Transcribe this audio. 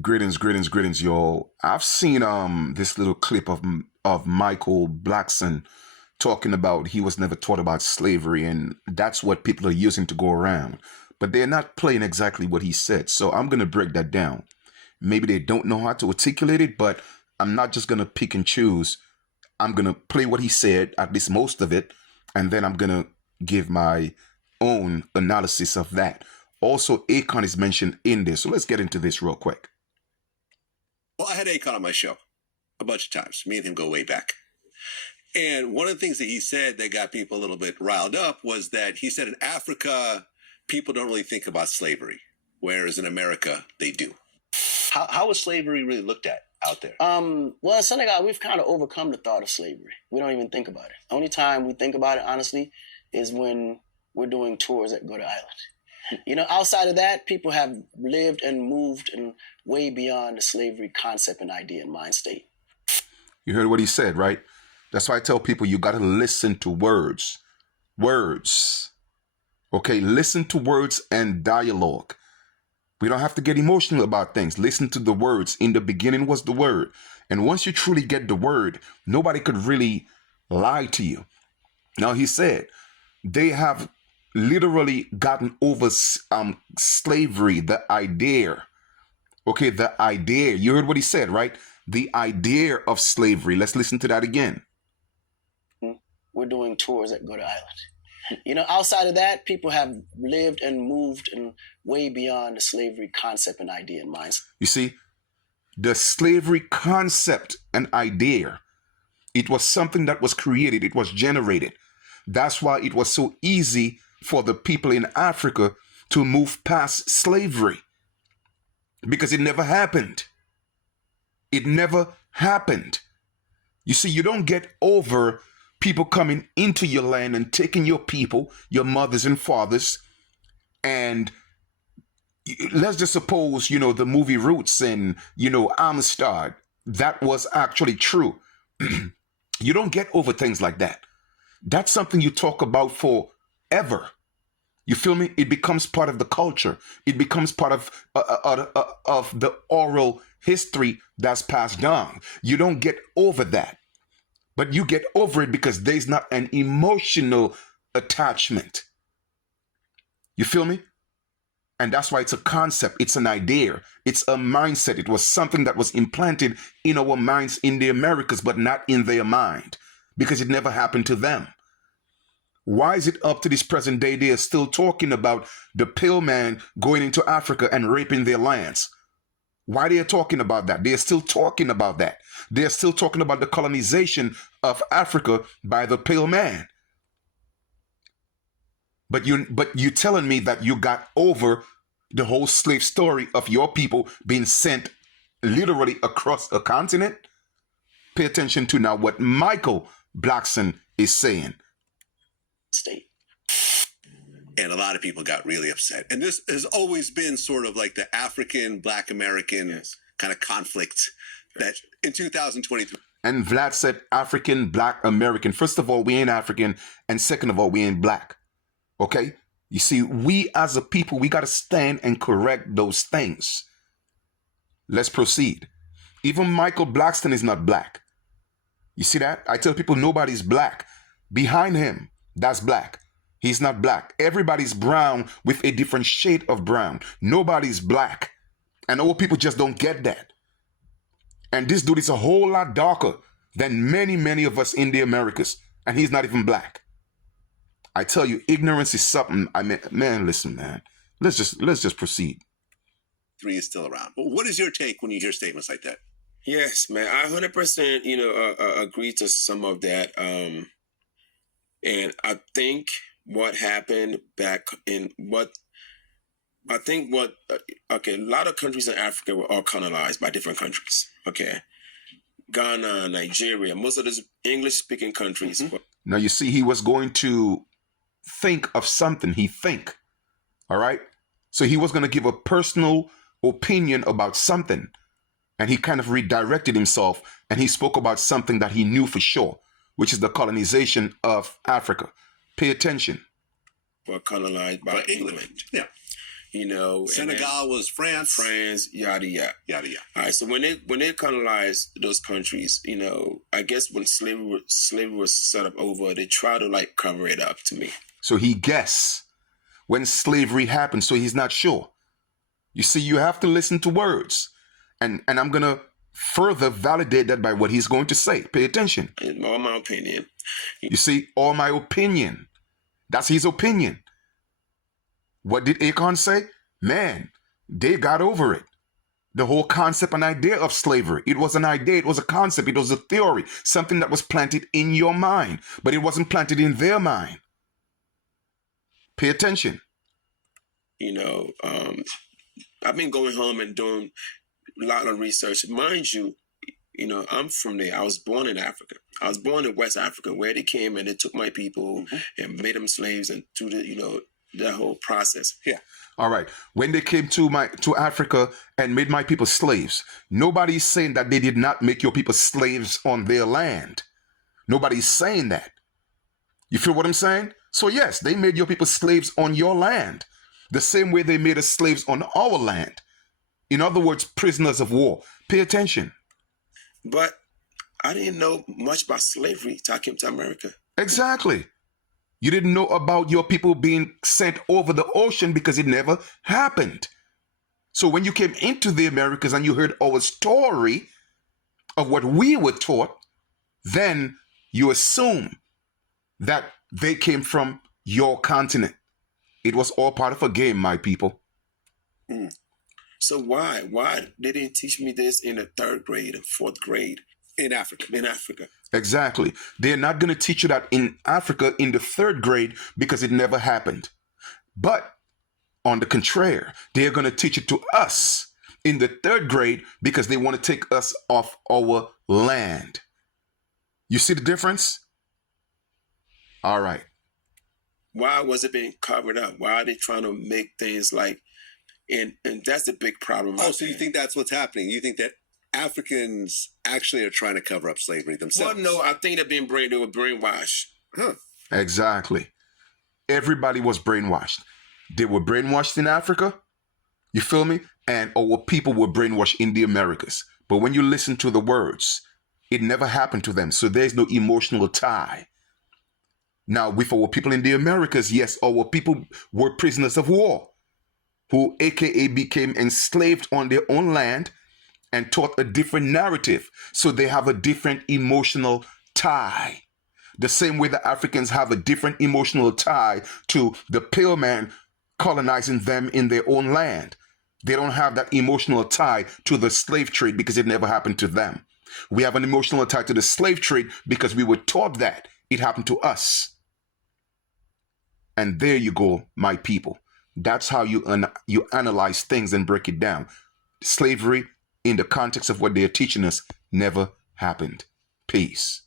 Greetings, y'all. I've seen this little clip of Michael Blackson talking about he was never taught about slavery, and that's what people are using to go around. But they're not playing exactly what he said. So I'm gonna break that down. Maybe they don't know how to articulate it, but I'm not just gonna pick and choose. I'm gonna play what he said, at least most of it, and then I'm gonna give my own analysis of that. Also, Akon is mentioned in this, so let's get into this real quick. Well, I had Akon on my show a bunch of times. Me and him go way back. And one of the things that he said that got people a little bit riled up was that he said in Africa, people don't really think about slavery, whereas in America, they do. How is slavery really looked at out there? Well, in Senegal, we've kind of overcome the thought of slavery. We don't even think about it. The only time we think about it, honestly, is when we're doing tours at Goat Island. You know, outside of that, people have lived and moved and way beyond the slavery concept and idea and mind state. You heard what he said, right? That's why I tell people you got to listen to words. Words. Okay, listen to words and dialogue. We don't have to get emotional about things. Listen to the words. In the beginning was the word. And once you truly get the word, nobody could really lie to you. Now, he said they have literally gotten over slavery, the idea. Okay, the idea. You heard what he said, right? The idea of slavery. Let's listen to that again. We're doing tours at Goat Island. You know, outside of that, people have lived and moved and way beyond the slavery concept and idea and mindset. You see, the slavery concept and idea, it was something that was created. It was generated. That's why it was so easy for the people in Africa to move past slavery, because it never happened. It never happened. You see, you don't get over people coming into your land and taking your people, your mothers and fathers, and let's just suppose, you know, the movie Roots and, you know, Amistad, that was actually true. You don't get over things like that. That's something you talk about forever. You feel me? It becomes part of the culture. It becomes part of the oral history that's passed down. You don't get over that. But you get over it because there's not an emotional attachment. You feel me? And that's why it's a concept. It's an idea. It's a mindset. It was something that was implanted in our minds in the Americas, but not in their mind, because it never happened to them. Why is it up to this present day they are still talking about the pale man going into Africa and raping their lands? Why they are talking about that? They are still talking about that. They are still talking about the colonization of Africa by the pale man. But you telling me that you got over the whole slave story of your people being sent literally across a continent? Pay attention to now what Michael Blackson is saying. State. And a lot of people got really upset. And this has always been sort of like the African, Black American kind of conflict that in 2023. And Vlad said African, Black American. First of all, we ain't African. And second of all, we ain't Black. Okay? You see, we as a people, we got to stand and correct those things. Let's proceed. Even Michael Blackson is not Black. You see that? I tell people nobody's Black. Behind him, that's Black. He's not Black. Everybody's brown with a different shade of brown. Nobody's Black. And old people just don't get that. And this dude is a whole lot darker than many of us in the Americas. And he's not even Black. I tell you, ignorance is something. I mean, man, listen, man. Let's just proceed. 3 is still around. But what is your take when you hear statements like that? Yes, man. I 100%, agree to some of that. And I think what happened back in a lot of countries in Africa were all colonized by different countries. Okay. Ghana, Nigeria, most of those English-speaking countries. Mm-hmm. Now, you see, he was going to think of something. All right? So he was going to give a personal opinion about something. And he kind of redirected himself, and he spoke about something that he knew for sure, which is the colonization of Africa. Pay attention. Were colonized by England. Yeah. you know, and then Senegal was France. France, yada yada. Yada yada. All right, so when they colonized those countries, you know, I guess when slavery was set up over, they try to like cover it up to me. So he guessed when slavery happened, so he's not sure. You see, you have to listen to words. And I'm going to further validate that by what he's going to say. Pay attention. In all my opinion. You see, all my opinion. That's his opinion. What did Akon say? Man, they got over it. The whole concept and idea of slavery. It was an idea, it was a concept, it was a theory, something that was planted in your mind, but it wasn't planted in their mind. Pay attention. You know, I've been going home and doing a lot of research. Mind you, you know, I'm from there. I was born in Africa. I was born in West Africa, where they came and they took my people and made them slaves and do the, you know, that whole process. Yeah. All right. When they came to Africa and made my people slaves, nobody's saying that they did not make your people slaves on their land. Nobody's saying that. You feel what I'm saying? So yes, they made your people slaves on your land, the same way they made us slaves on our land. In other words, prisoners of war. Pay attention. But I didn't know much about slavery till I came to America. Exactly. You didn't know about your people being sent over the ocean because it never happened. So when you came into the Americas and you heard our story of what we were taught, then you assume that they came from your continent. It was all part of a game, my people. So why they didn't teach me this in the 3rd grade and 4th grade In Africa. in Africa? Exactly. They're not going to teach you that in Africa in the 3rd grade because it never happened. But on the contrary, they're going to teach it to us in the 3rd grade because they want to take us off our land. You see the difference? All right. Why was it being covered up? Why are they trying to make things like, and that's the big problem. Oh, so you think that's what's happening? You think that Africans actually are trying to cover up slavery themselves? Well, no, I think they were brainwashed. Huh. Exactly. Everybody was brainwashed. They were brainwashed in Africa. You feel me? And our people were brainwashed in the Americas. But when you listen to the words, it never happened to them. So there's no emotional tie. Now, with our people in the Americas, yes, our people were prisoners of war, who AKA became enslaved on their own land and taught a different narrative. So they have a different emotional tie. The same way the Africans have a different emotional tie to the pale man colonizing them in their own land. They don't have that emotional tie to the slave trade because it never happened to them. We have an emotional tie to the slave trade because we were taught that it happened to us. And there you go, my people. That's how you analyze things and break it down. Slavery, in the context of what they're teaching us, never happened. Peace.